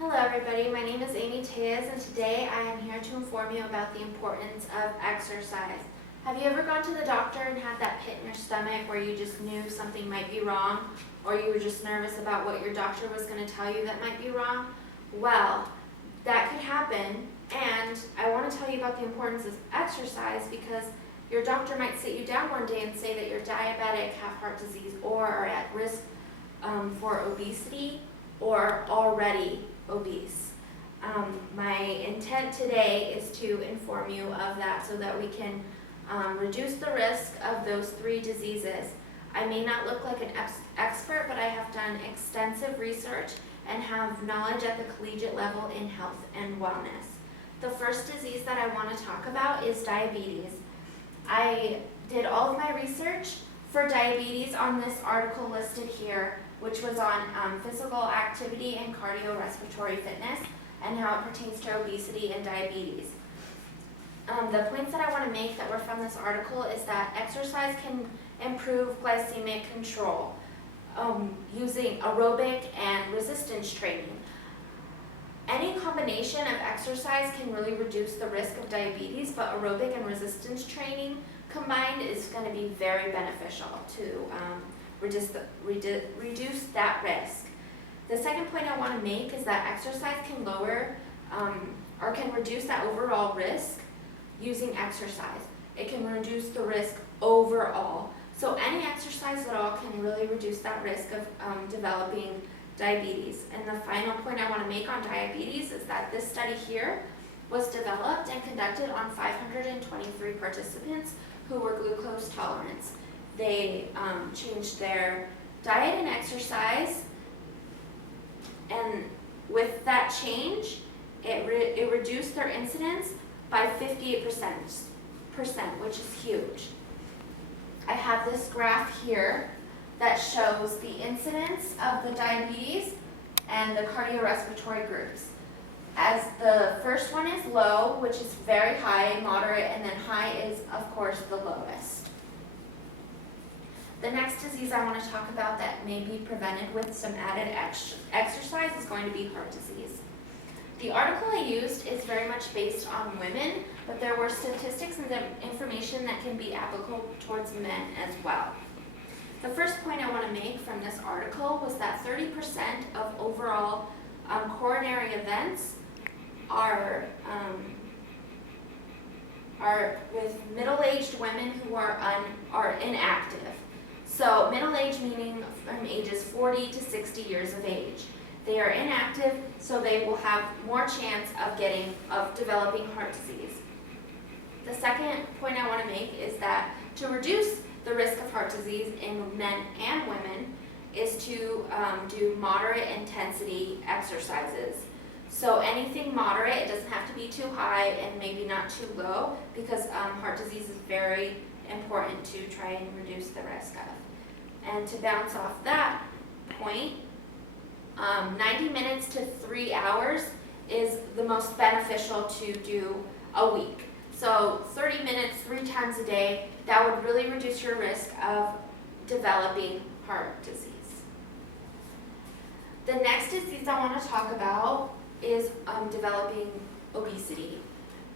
Hello everybody, my name is Amy Tejas and today I am here to inform you about the importance of exercise. Have you ever gone to the doctor and had that pit in your stomach where you just knew something might be wrong, or you were just nervous about what your doctor was going to tell you that might be wrong? Well, that could happen, and I want to tell you about the importance of exercise because your doctor might sit you down one day and say that you're diabetic, have heart disease, or are at risk for obesity, or already obese. My intent today is to inform you of that so that we can reduce the risk of those three diseases. I may not look like an expert, but I have done extensive research and have knowledge at the collegiate level in health and wellness. The first disease that I want to talk about is diabetes. I did all of my research for diabetes on this article listed here, which was on physical activity and cardiorespiratory fitness and how it pertains to obesity and diabetes. The points that I want to make that were from this article is that exercise can improve glycemic control using aerobic and resistance training. Any combination of exercise can really reduce the risk of diabetes, but aerobic and resistance training combined is going to be very beneficial to reduce that risk. The second point I want to make is that exercise can lower or can reduce that overall risk using exercise. It can reduce the risk overall. So any exercise at all can really reduce that risk of developing diabetes. And the final point I want to make on diabetes is that this study here was developed and conducted on 523 participants who were glucose tolerant. They changed their diet and exercise, and with that change, it reduced their incidence by 58%, which is huge. I have this graph here that shows the incidence of the diabetes and the cardiorespiratory groups. As the first one is low, which is very high, moderate, and then high is, of course, the lowest. The next disease I want to talk about that may be prevented with some added exercise is going to be heart disease. The article I used is very much based on women, but there were statistics and information that can be applicable towards men as well. The first point I want to make from this article was that 30% of overall coronary events are with middle-aged women who are inactive. So middle-aged meaning from ages 40 to 60 years of age. They are inactive, so they will have more chance of developing heart disease. The second point I want to make is that to reduce the risk of heart disease in men and women is to do moderate intensity exercises. So anything moderate, it doesn't have to be too high and maybe not too low, because heart disease is very important to try and reduce the risk of. And to bounce off that point, 90 minutes to 3 hours is the most beneficial to do a week. So 30 minutes 3 times a day, that would really reduce your risk of developing heart disease. The next disease I want to talk about is developing obesity.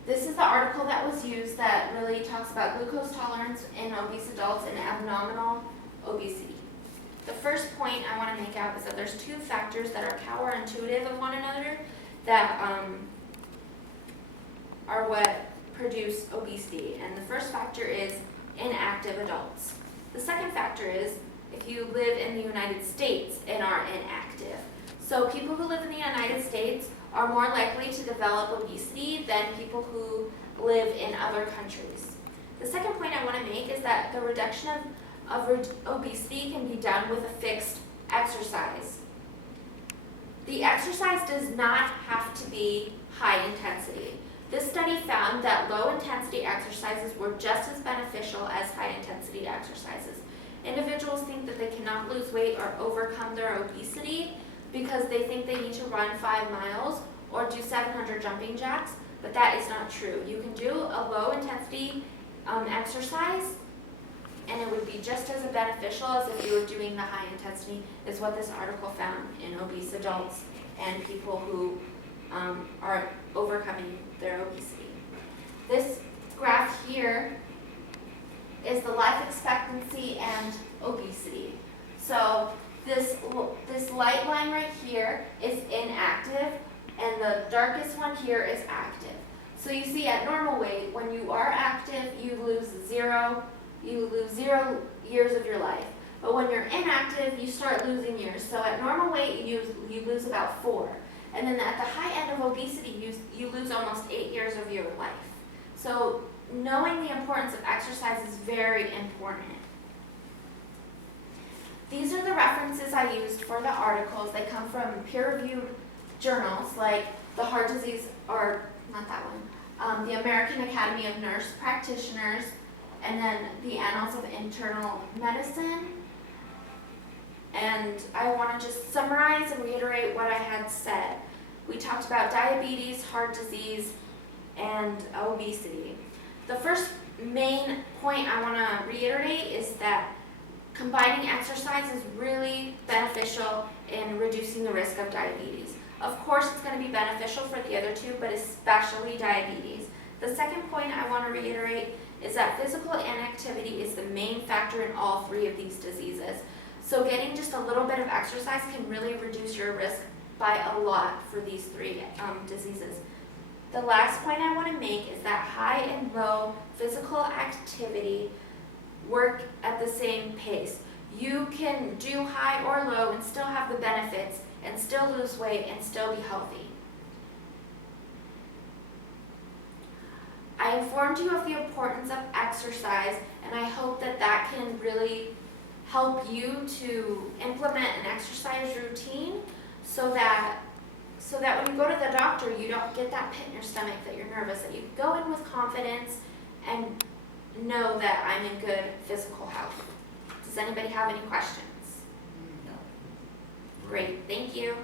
This is the article that was used that really talks about glucose tolerance in obese adults and abdominal obesity. The first point I want to make out is that there's 2 factors that are counterintuitive of one another that are what produce obesity. And the first factor is inactive adults. The second factor is if you live in the United States and are inactive. So people who live in the United States are more likely to develop obesity than people who live in other countries. The second point I want to make is that the reduction of obesity can be done with a fixed exercise. The exercise does not have to be high intensity. This study found that low intensity exercises were just as beneficial as high intensity exercises. Individuals think that they cannot lose weight or overcome their obesity because they think they need to run 5 miles or do 700 jumping jacks, but that is not true. You can do a low intensity exercise and it would be just as beneficial as if you were doing the high intensity, is what this article found in obese adults and people who are overcoming their obesity. This graph here is the life expectancy and obesity. So this light line right here is inactive, and the darkest one here is active. So you see at normal weight, when you are active, you lose zero years of your life. But when you're inactive, you start losing years. So at normal weight, you lose about 4. And then at the high end of obesity, you lose almost 8 years of your life. So knowing the importance of exercise is very important. These are the references I used for the articles. They come from peer-reviewed journals like the Heart Disease, or not that one, the American Academy of Nurse Practitioners, and then the Annals of Internal Medicine. And I want to just summarize and reiterate what I had said. We talked about diabetes, heart disease, and obesity. The first main point I want to reiterate is that combining exercise is really beneficial in reducing the risk of diabetes. Of course, it's going to be beneficial for the other two, but especially diabetes. The second point I want to reiterate is that physical inactivity is the main factor in all 3 of these diseases. So getting just a little bit of exercise can really reduce your risk by a lot for these 3 diseases. The last point I want to make is that high and low physical activity work at the same pace. You can do high or low and still have the benefits and still lose weight and still be healthy. I informed you of the importance of exercise, and I hope that that can really help you to implement an exercise routine so that when you go to the doctor, you don't get that pit in your stomach that you're nervous, that you go in with confidence and know that I'm in good physical health. Does anybody have any questions? No. Great, thank you.